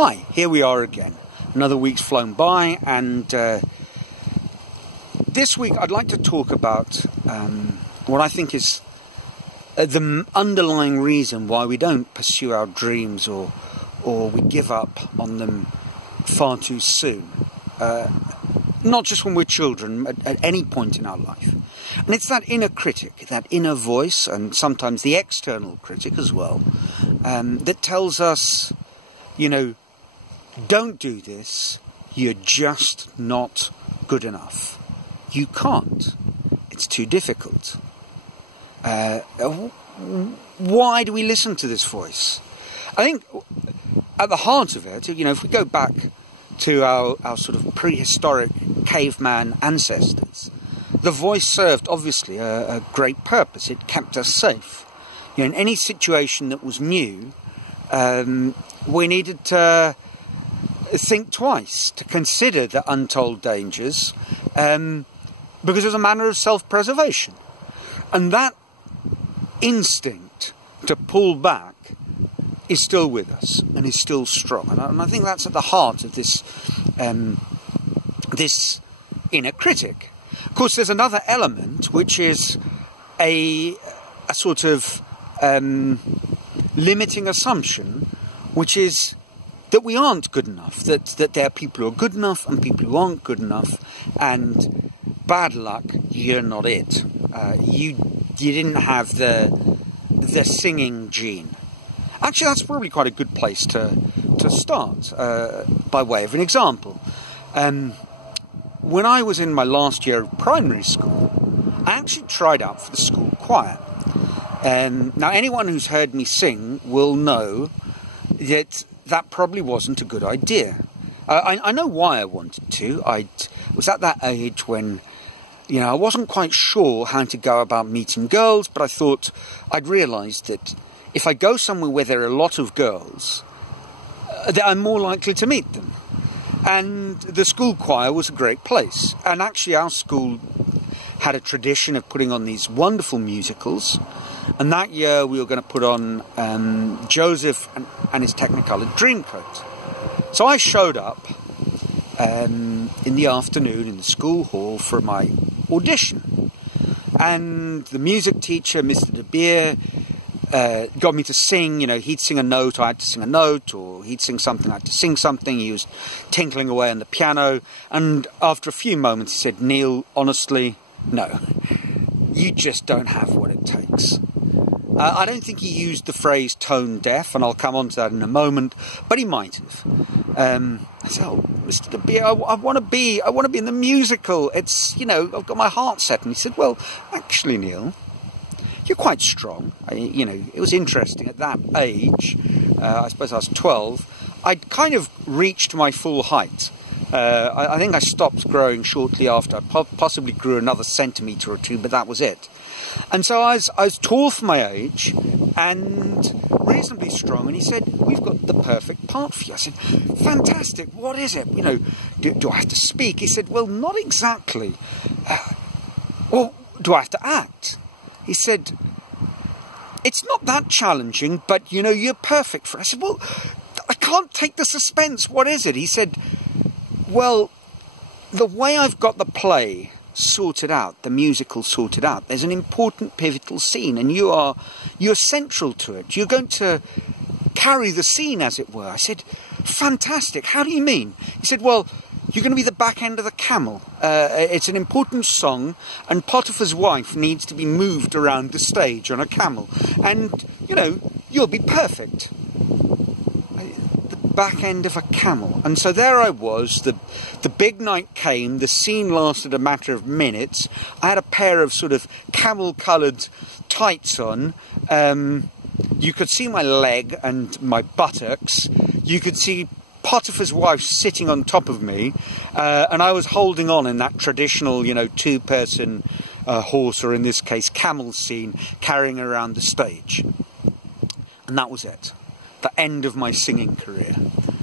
Hi, here we are again. Another week's flown by, and this week I'd like to talk about what I think is the underlying reason why we don't pursue our dreams or we give up on them far too soon. Not just when we're children, at any point in our life. And it's that inner critic, that inner voice, and sometimes the external critic as well, that tells us, you know, don't do this, you're just not good enough. You can't. It's too difficult. Why do we listen to this voice? I think at the heart of it, you know, if we go back to our sort of prehistoric caveman ancestors, the voice served obviously a great purpose. It kept us safe. You know, in any situation that was new, we needed to think twice, to consider the untold dangers, because it was a manner of self-preservation. And that instinct to pull back is still with us and is still strong. And I think that's at the heart of this, this inner critic. Of course, there's another element, which is a sort of limiting assumption, which is that we aren't good enough, that there are people who are good enough and people who aren't good enough, and bad luck, you're not it. You didn't have the singing gene. Actually, that's probably quite a good place to start, by way of an example. When I was in my last year of primary school, I actually tried out for the school choir. Now, anyone who's heard me sing will know that probably wasn't a good idea. I know why I wanted to. I was at that age when, you know, I wasn't quite sure how to go about meeting girls, but I thought I'd realised that if I go somewhere where there are a lot of girls, that I'm more likely to meet them. And the school choir was a great place. And actually our school had a tradition of putting on these wonderful musicals. And that year we were going to put on Joseph and his Technicolor Dreamcoat. So I showed up in the afternoon in the school hall for my audition. And the music teacher, Mr. De Beer, got me to sing. You know, he'd sing a note, I had to sing a note, or he'd sing something, I had to sing something. He was tinkling away on the piano, and after a few moments he said, "Neil, honestly, no, you just don't have what it takes." I don't think he used the phrase tone deaf, and I'll come on to that in a moment, but he might have. I said, "Oh, Mr. De Beer, I want to be in the musical. It's, you know, I've got my heart set." And he said, "Well, actually, Neil, you're quite strong." You know, it was interesting at that age. I suppose I was 12. I'd kind of reached my full height. I think I stopped growing shortly after. I possibly grew another centimetre or two, but that was it. And so I was tall for my age and reasonably strong. And he said, "We've got the perfect part for you." I said, "Fantastic, what is it? You know, do I have to speak?" He said, "Well, not exactly." "Well, do I have to act?" He said, "It's not that challenging, but, you know, you're perfect for it." I said, "Well, I can't take the suspense. What is it?" He said, "Well, the way I've got the play sorted out, the musical sorted out, there's an important pivotal scene, and you're central to it. You're going to carry the scene, as it were." I said, "Fantastic. How do you mean?" He said, "Well, you're going to be the back end of the camel. It's an important song, and Potiphar's wife needs to be moved around the stage on a camel. And, you know, you'll be perfect." The back end of a camel. And so there I was. The big night came. The scene lasted a matter of minutes. I had a pair of sort of camel-coloured tights on. You could see my leg and my buttocks. You could see Potiphar's wife sitting on top of me, and I was holding on in that traditional, you know, two-person horse, or in this case camel scene, carrying her around the stage. And that was it. The end of my singing career,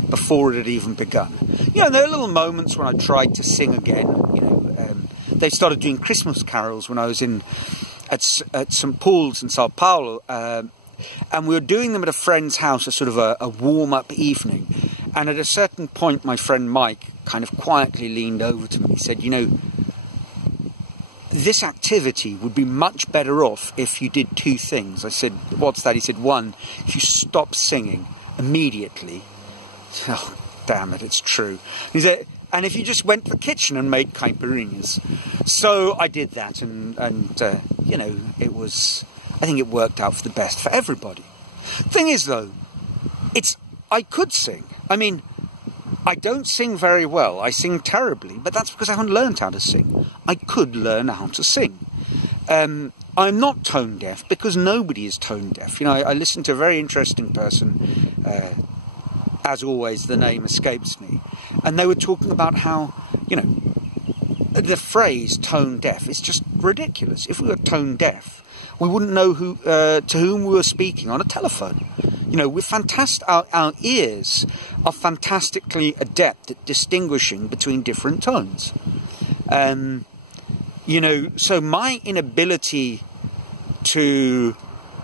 before it had even begun. You know, there were little moments when I tried to sing again. You know, they started doing Christmas carols when I was at St. Paul's in Sao Paulo, and we were doing them at a friend's house, a sort of a warm-up evening. And at a certain point, my friend Mike kind of quietly leaned over to me and said, you know, this activity would be much better off if you did two things. I said, what's that? He said, one, if you stop singing immediately. Oh, damn it, it's true. He said, and if you just went to the kitchen and made caipirinhas. So I did that, and you know, I think it worked out for the best for everybody. Thing is, though, I could sing. I mean, I don't sing very well. I sing terribly, but that's because I haven't learned how to sing. I could learn how to sing. I'm not tone deaf because nobody is tone deaf. You know, I listened to a very interesting person, as always, the name escapes me, and they were talking about how, you know, the phrase tone deaf is just ridiculous. If we were tone deaf, we wouldn't know to whom we were speaking on a telephone. You know, we're fantastic. Our ears are fantastically adept at distinguishing between different tones. You know, so my inability to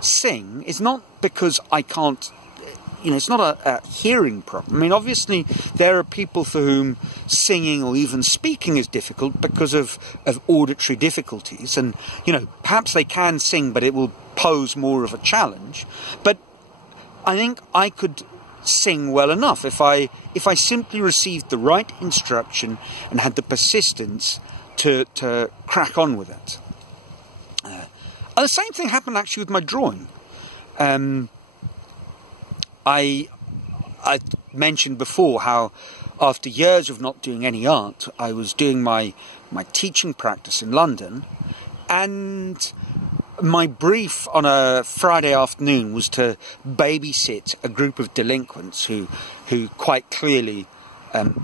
sing is not because I can't. You know, it's not a hearing problem. I mean, obviously, there are people for whom singing or even speaking is difficult because of auditory difficulties. And, you know, perhaps they can sing, but it will pose more of a challenge. But I think I could sing well enough if I simply received the right instruction and had the persistence to crack on with it. The same thing happened actually with my drawing. I mentioned before how after years of not doing any art, I was doing my teaching practice in London, and my brief on a Friday afternoon was to babysit a group of delinquents who quite clearly,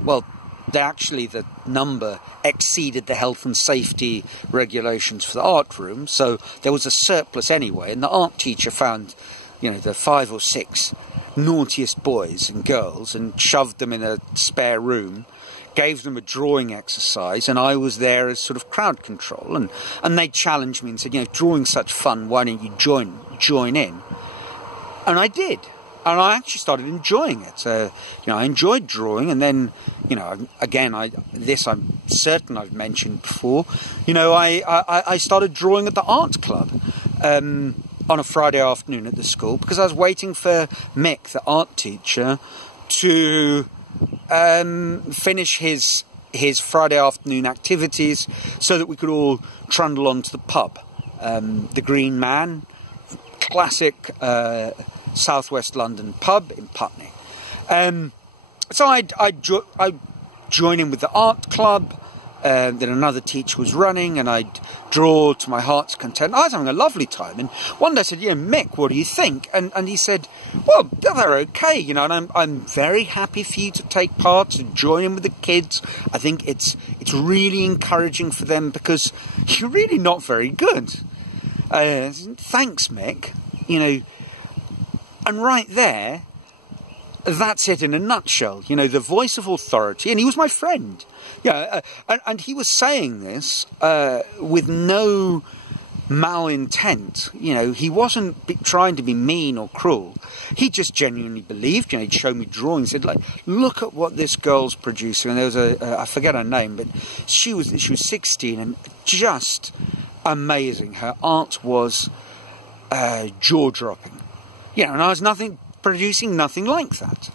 well, the number exceeded the health and safety regulations for the art room, so there was a surplus anyway, and the art teacher found, you know, the 5 or 6 naughtiest boys and girls and shoved them in a spare room, gave them a drawing exercise, and I was there as sort of crowd control, and they challenged me and said, you know, drawing's such fun, why don't you join in? And I did, and I actually started enjoying it. You know, I enjoyed drawing, and then, you know, again, I'm certain I've mentioned before, you know, I started drawing at the art club on a Friday afternoon at the school, because I was waiting for Mick, the art teacher, to finish his Friday afternoon activities so that we could all trundle on to the pub. The Green Man, classic southwest London pub in Putney. So I'd join in with the art club. Then another teacher was running, and I'd draw to my heart's content. I was having a lovely time, and one day I said, "Yeah, Mick, what do you think?" And he said, "Well, they're okay, you know, and I'm very happy for you to take part and join in with the kids. I think it's really encouraging for them because you're really not very good." Thanks, Mick. You know, and right there, that's it in a nutshell. You know, the voice of authority, and he was my friend. Yeah, and he was saying this with no malintent. You know, he wasn't trying to be mean or cruel. He just genuinely believed. You know, he'd show me drawings. He'd like, look at what this girl's producing. And there was I forget her name, but she was 16 and just amazing. Her art was jaw-dropping. You know, and I was producing nothing like that.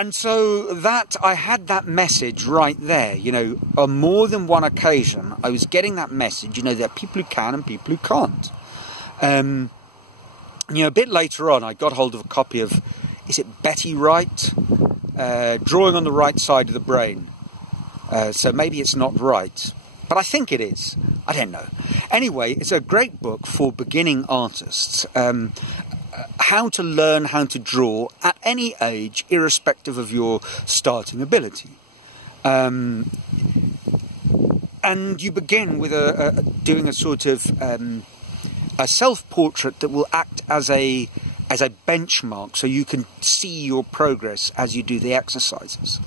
And so that I had that message right there, you know, on more than one occasion, I was getting that message, you know, there are people who can and people who can't. You know, a bit later on, I got hold of a copy of, is it Betty Wright? Drawing on the Right Side of the Brain. So maybe it's not right, but I think it is. I don't know. Anyway, it's a great book for beginning artists. How to learn how to draw at any age, irrespective of your starting ability. And you begin with doing a sort of a self-portrait that will act as a benchmark, so you can see your progress as you do the exercises.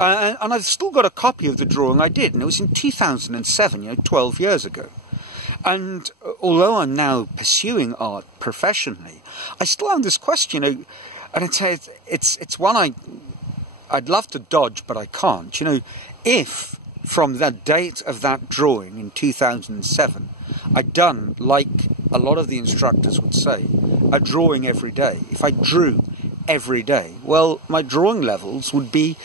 And I've still got a copy of the drawing I did, and it was in 2007, you know, 12 years ago. And although I'm now pursuing art professionally, I still have this question, and it's one I'd love to dodge, but I can't. If from the date of that drawing in 2007, I'd done, like a lot of the instructors would say, a drawing every day. If I drew every day, well, my drawing levels will be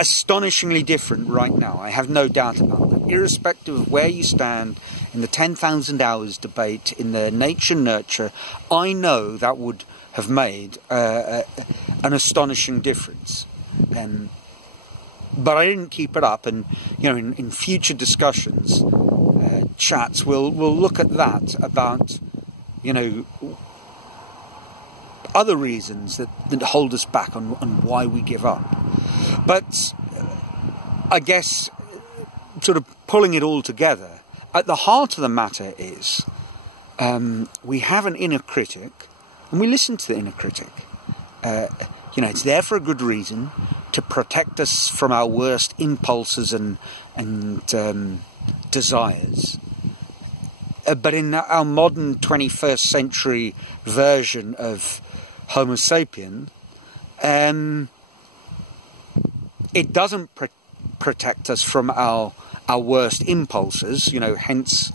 astonishingly different right now. I have no doubt about that. Irrespective of where you stand in the 10,000 hours debate, in the nature-nurture, I know that would have made an astonishing difference. But I didn't keep it up, and in future discussions, chats, we'll look at that, about other reasons that hold us back on why we give up. But I guess, sort of pulling it all together, at the heart of the matter is we have an inner critic, and we listen to the inner critic. It's there for a good reason, to protect us from our worst impulses and desires. But in our modern 21st century version of Homo sapien, it doesn't protect us from our worst impulses. Hence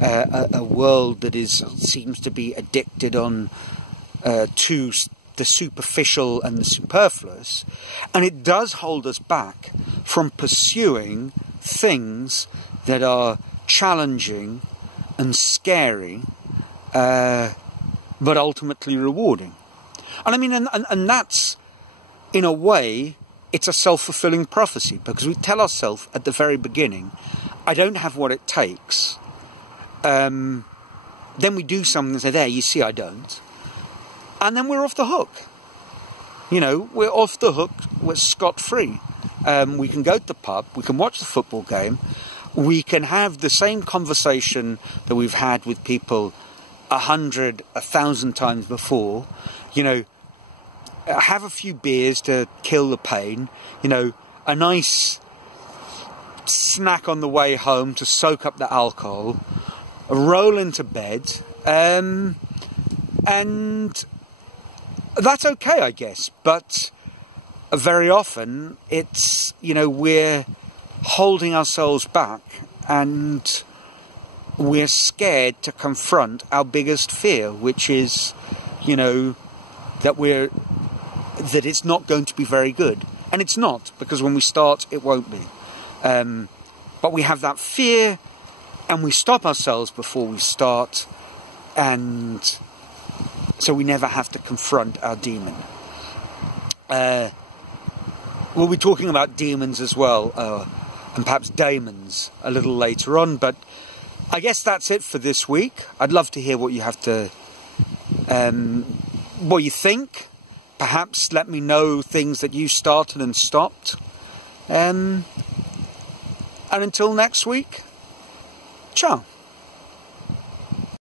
a world that seems to be addicted to the superficial and the superfluous, and it does hold us back from pursuing things that are challenging and scary, but ultimately rewarding. And I mean, and that's, in a way, it's a self-fulfilling prophecy, because we tell ourselves at the very beginning, I don't have what it takes. Then we do something and say, there, you see I don't. And then we're off the hook. We're off the hook, we're scot-free. We can go to the pub, we can watch the football game, we can have the same conversation that we've had with people 100, 1,000 times before, have a few beers to kill the pain, a nice snack on the way home to soak up the alcohol, roll into bed, and that's okay, I guess, but very often it's, we're holding ourselves back, and we're scared to confront our biggest fear, which is, that it's not going to be very good. And it's not, because when we start, it won't be. But we have that fear, and we stop ourselves before we start, and so we never have to confront our demon. We'll be talking about demons as well, and perhaps daemons a little later on, but I guess that's it for this week. I'd love to hear what you have to, what you think. Perhaps let me know things that you started and stopped. And until next week, ciao.